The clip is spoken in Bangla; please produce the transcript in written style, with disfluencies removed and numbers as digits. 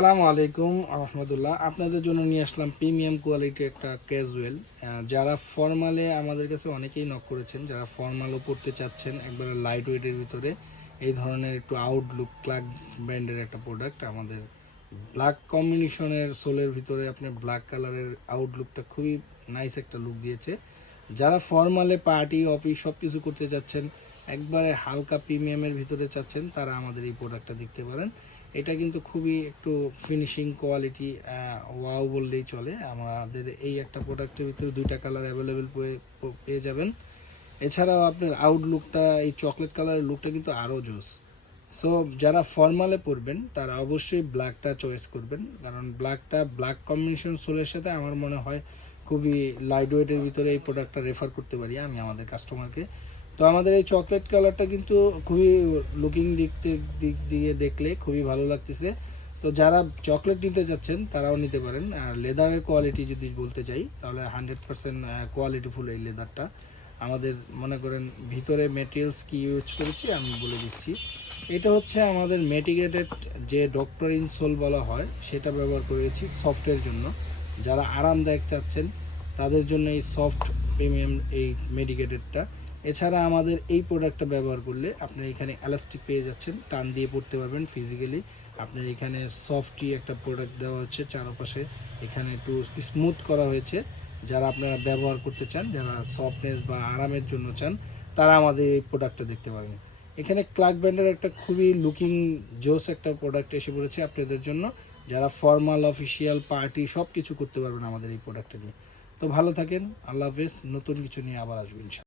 আসসালামু আলাইকুম রহমতুল্লাহ। আপনাদের জন্য নিয়ে আসলাম প্রিমিয়াম কোয়ালিটি একটা ক্যাজুয়াল। যারা ফর্মালে আমাদের কাছে অনেকেই নক করেছেন, যারা ফর্মালও পড়তে চাচ্ছেন একবারে লাইট ওয়েটের ভিতরে এই ধরনের একটু আউটলুক ক্লাগ ব্র্যান্ডের একটা প্রোডাক্ট। আমাদের ব্ল্যাক কম্বিনেশনের সোলের ভিতরে আপনার ব্ল্যাক কালারের আউটলুকটা খুবই নাইস একটা লুক দিয়েছে। যারা ফর্মালে পার্টি অফিস সব কিছু করতে চাচ্ছেন, একবারে হালকা প্রিমিয়ামের ভিতরে চাচ্ছেন, তারা আমাদের এই প্রোডাক্টটা দেখতে পারেন। এটা কিন্তু খুবই একটু ফিনিশিং কোয়ালিটি ওয়াও বললেই চলে। আমাদের এই একটা প্রোডাক্টের ভিতরে দুইটা কালার অ্যাভেলেবেল পেয়ে যাবেন। এছাড়াও আপনার আউটলুকটা, এই চকলেট কালারের লুকটা কিন্তু আরও জোস। সো যারা ফর্মালে পরবেন তারা অবশ্যই ব্ল্যাকটা চয়েস করবেন, কারণ ব্ল্যাক কম্বিনেশন সোলের সাথে আমার মনে হয় খুবই লাইট ওয়েটের ভিতরে এই প্রোডাক্টটা রেফার করতে পারি আমি আমাদের কাস্টমারকে। তো আমাদের এই চকলেট কালারটা কিন্তু খুবই লুকিং দিক দিয়ে দেখলে খুবই ভালো লাগতেছে। তো যারা চকলেট নিতে যাচ্ছেন তারাও নিতে পারেন। আর লেদারের কোয়ালিটি যদি বলতে চাই তাহলে 100% কোয়ালিটিফুল এই লেদারটা। আমাদের মনে করেন ভিতরে মেটেরিয়ালস কি ইউজ করেছি আমি বলে দিচ্ছি। এটা হচ্ছে আমাদের মেটিগেটেড, যে ডক্টর ইনসোল বলা হয় সেটা ব্যবহার করেছি সফটের জন্য। যারা আরামদায়ক চাচ্ছেন তাদের জন্য এই সফট প্রিমিয়াম এই মেডিকেটেডটা। এছাড়া আমাদের এই প্রোডাক্টটা ব্যবহার করলে আপনার এখানে এলাস্টিক পেয়ে যাচ্ছেন, টান দিয়ে পড়তে পারবেন ফিজিক্যালি। আপনার এখানে সফটই একটা প্রোডাক্ট দেওয়া হচ্ছে, চারপাশে এখানে একটু স্মুথ করা হয়েছে। যারা আপনারা ব্যবহার করতে চান, যারা সফটনেস বা আরামের জন্য চান, তারা আমাদের এই প্রোডাক্টটা দেখতে পারেন। এখানে ক্লার্ক ব্র্যান্ডের একটা খুবই লুকিং জোস একটা প্রোডাক্ট এসে পড়েছে আপনাদের জন্য। যারা ফর্মাল অফিসিয়াল পার্টি সব কিছু করতে পারবেন আমাদের এই প্রোডাক্টটা নিয়ে। তো ভালো থাকেন, আল্লাহ হাফেজ। নতুন কিছু নিয়ে আবার আসবেন।